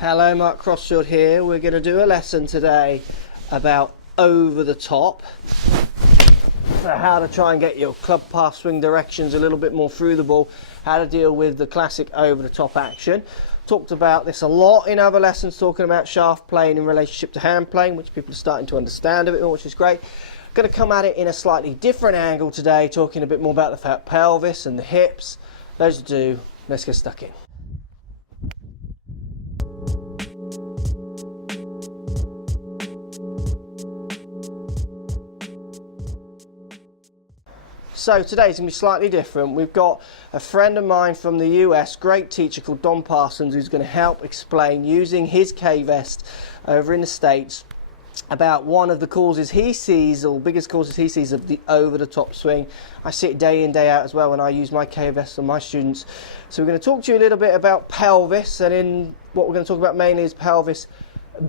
Hello, Mark Crossfield here. We're going to do a lesson today about over the top. How to try and get your club path swing directions a little bit more through the ball. How to deal with the classic over the top action. Talked about this a lot in other lessons, talking about shaft playing in relationship to hand playing, which people are starting to understand a bit more, which is great. Going to come at it in a slightly different angle today, talking a bit more about the pelvis and the hips. Those two, let's get stuck in. So today's going to be slightly different. We've got a friend of mine from the US, great teacher called Don Parsons, who's going to help explain using his Kvest over in the States about one of the causes he sees, or biggest causes he sees, of the over the top swing. I see it day in, day out as well when I use my Kvest on my students. So we're going to talk to you a little bit about pelvis, and in what we're going to talk about mainly is pelvis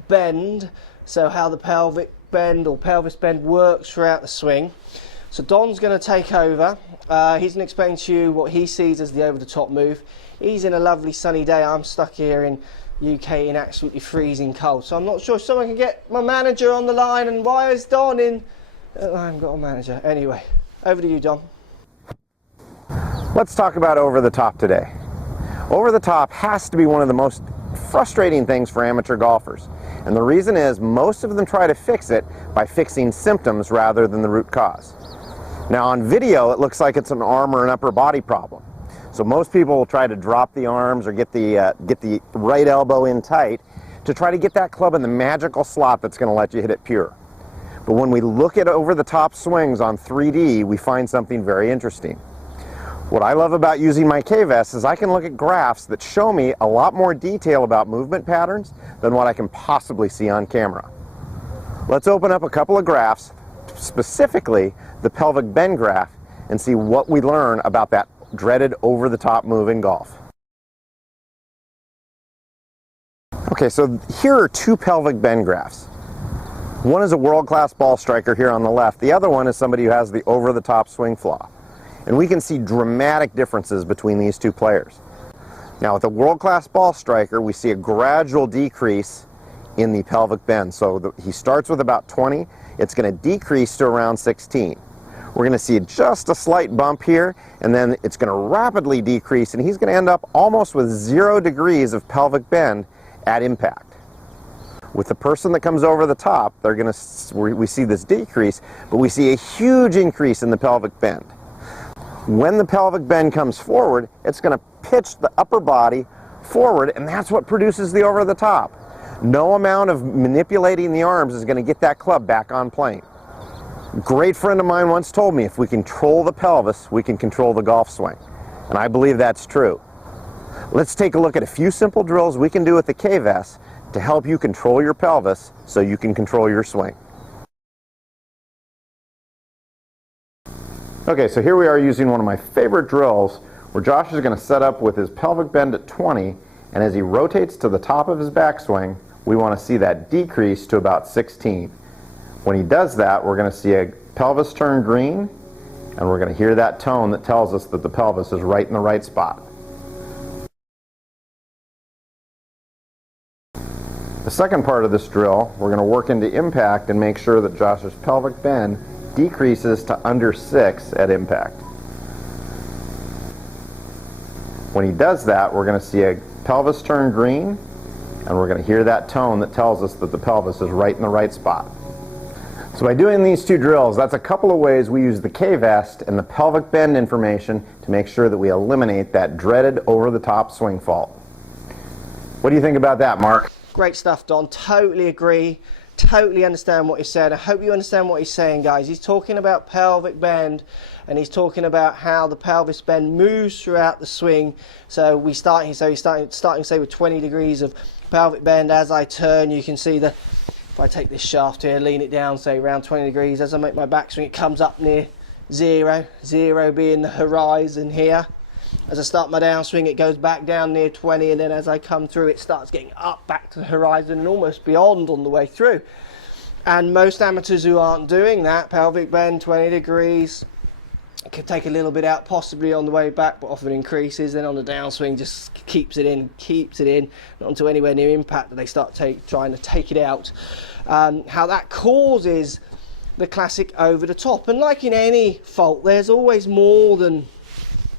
bend. So how the pelvic bend or pelvis bend works throughout the swing. So Don's going to take over. He's going to explain to you what he sees as the over-the-top move. He's in a lovely sunny day. I'm stuck here in UK in absolutely freezing cold. So I'm not sure if someone can get my manager on the line. And why is Don in? I haven't got a manager. Anyway, over to you, Don. Let's talk about over-the-top today. Over-the-top has to be one of the most frustrating things for amateur golfers. And the reason is most of them try to fix it by fixing symptoms rather than the root cause. Now on video it looks like it's an arm or an upper body problem. So most people will try to drop the arms or get the right elbow in tight to try to get that club in the magical slot that's going to let you hit it pure. But when we look at over the top swings on 3D, we find something very interesting. What I love about using my Kvest is I can look at graphs that show me a lot more detail about movement patterns than what I can possibly see on camera. Let's open up a couple of graphs, specifically the pelvic bend graph, and see what we learn about that dreaded over-the-top move in golf. Okay, so here are two pelvic bend graphs. One is a world-class ball striker here on the left. The other one is somebody who has the over-the-top swing flaw. And we can see dramatic differences between these two players. Now with a world-class ball striker, we see a gradual decrease in the pelvic bend. So he starts with about 20. It's going to decrease to around 16. We're going to see just a slight bump here, and then it's going to rapidly decrease, and he's going to end up almost with 0 degrees of pelvic bend at impact. With the person that comes over the top, we see this decrease, but we see a huge increase in the pelvic bend. When the pelvic bend comes forward, it's going to pitch the upper body forward, and that's what produces the over the top. No amount of manipulating the arms is going to get that club back on plane. A great friend of mine once told me if we control the pelvis, we can control the golf swing. And I believe that's true. Let's take a look at a few simple drills we can do with the Kvest to help you control your pelvis so you can control your swing. Okay, so here we are using one of my favorite drills where Josh is going to set up with his pelvic bend at 20, and as he rotates to the top of his backswing, we want to see that decrease to about 16. When he does that, we're going to see a pelvis turn green, and we're going to hear that tone that tells us that the pelvis is right in the right spot. The second part of this drill, we're going to work into impact and make sure that Josh's pelvic bend decreases to under 6 at impact. When he does that, we're going to see a pelvis turn green, and we're going to hear that tone that tells us that the pelvis is right in the right spot. So by doing these two drills, that's a couple of ways we use the Kvest and the pelvic bend information to make sure that we eliminate that dreaded over-the-top swing fault. What do you think about that, Mark? Great stuff, Don. Totally agree. Totally understand what he said. I hope you understand what he's saying, guys. He's talking about pelvic bend, and he's talking about how the pelvis bend moves throughout the swing. So he's starting say with 20 degrees of pelvic bend. As I turn, you can see if I take this shaft here, lean it down, say around 20 degrees, as I make my backswing, it comes up near 0, 0 being the horizon here. As I start my downswing, it goes back down near 20, and then as I come through, it starts getting up back to the horizon and almost beyond on the way through. And most amateurs who aren't doing that, pelvic bend 20 degrees, It could take a little bit out possibly on the way back, but often increases. Then on the downswing, just keeps it in, not until anywhere near impact that they start trying to take it out. How that causes the classic over the top. And like in any fault, there's always more than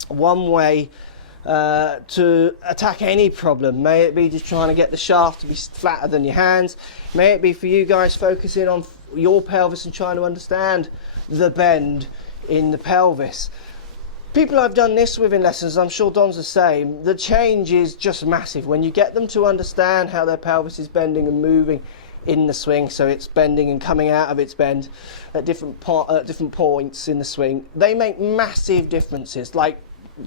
one way to attack any problem. May it be just trying to get the shaft to be flatter than your hands. May it be for you guys focusing on your pelvis and trying to understand the bend in the pelvis. People I've done this with in lessons, I'm sure Don's the same, the change is just massive when you get them to understand how their pelvis is bending and moving in the swing. So it's bending and coming out of its bend at different points in the swing. They make massive differences, like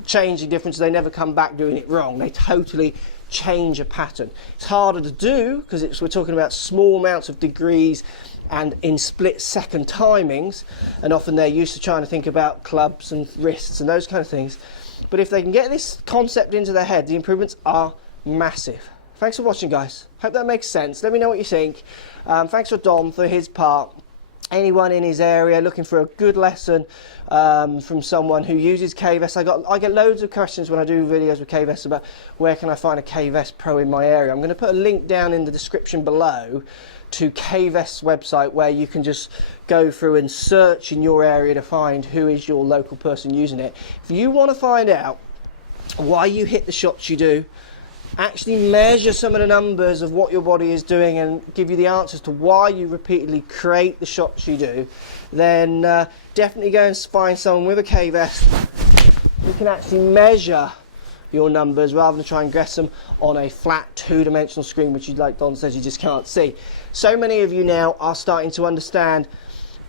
changing differences. They never come back doing it wrong. They totally change a pattern. It's harder to do because we're talking about small amounts of degrees and in split second timings, and often they're used to trying to think about clubs and wrists and those kind of things. But if they can get this concept into their head, the improvements are massive. Thanks for watching, guys. Hope that makes sense. Let me know what you think. Thanks for Don for his part. Anyone in his area looking for a good lesson from someone who uses Kvest. I get loads of questions when I do videos with Kvest about where can I find a Kvest pro in my area. I'm going to put a link down in the description below to Kvest's website where you can just go through and search in your area to find who is your local person using it. If you want to find out why you hit the shots you do, actually measure some of the numbers of what your body is doing and give you the answers to why you repeatedly create the shots you do, then definitely go and find someone with a Kvest. You can actually measure your numbers rather than try and guess them on a flat two-dimensional screen, which, like Don says, you just can't see. So many of you now are starting to understand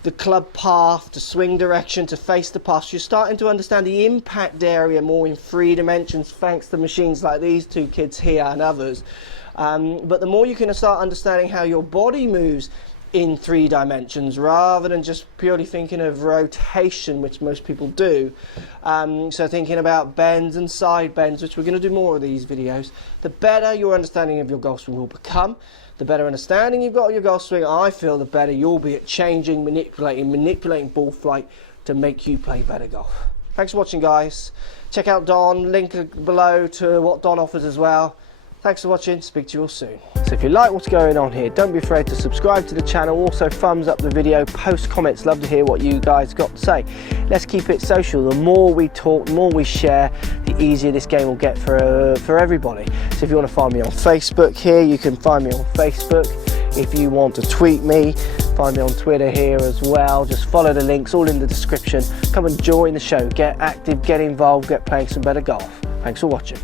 the club path, to swing direction, to face the path. You're starting to understand the impact area more in 3 dimensions thanks to machines like these two kids here and others. But the more you can start understanding how your body moves in 3 dimensions rather than just purely thinking of rotation, which most people do, so thinking about bends and side bends, which we're going to do more of these videos, the better your understanding of your golf swing will become. The better understanding you've got of your golf swing, I feel, the better you'll be at changing, manipulating ball flight to make you play better golf. Thanks for watching, guys. Check out Don, link below to what Don offers as well. Thanks for watching, speak to you all soon. So if you like what's going on here, don't be afraid to subscribe to the channel. Also thumbs up the video, post comments, love to hear what you guys got to say. Let's keep it social. The more we talk, the more we share, the easier this game will get for everybody. So if you want to find me on Facebook here, you can find me on Facebook. If you want to tweet me, find me on Twitter here as well. Just follow the links, all in the description. Come and join the show, get active, get involved, get playing some better golf. Thanks for watching.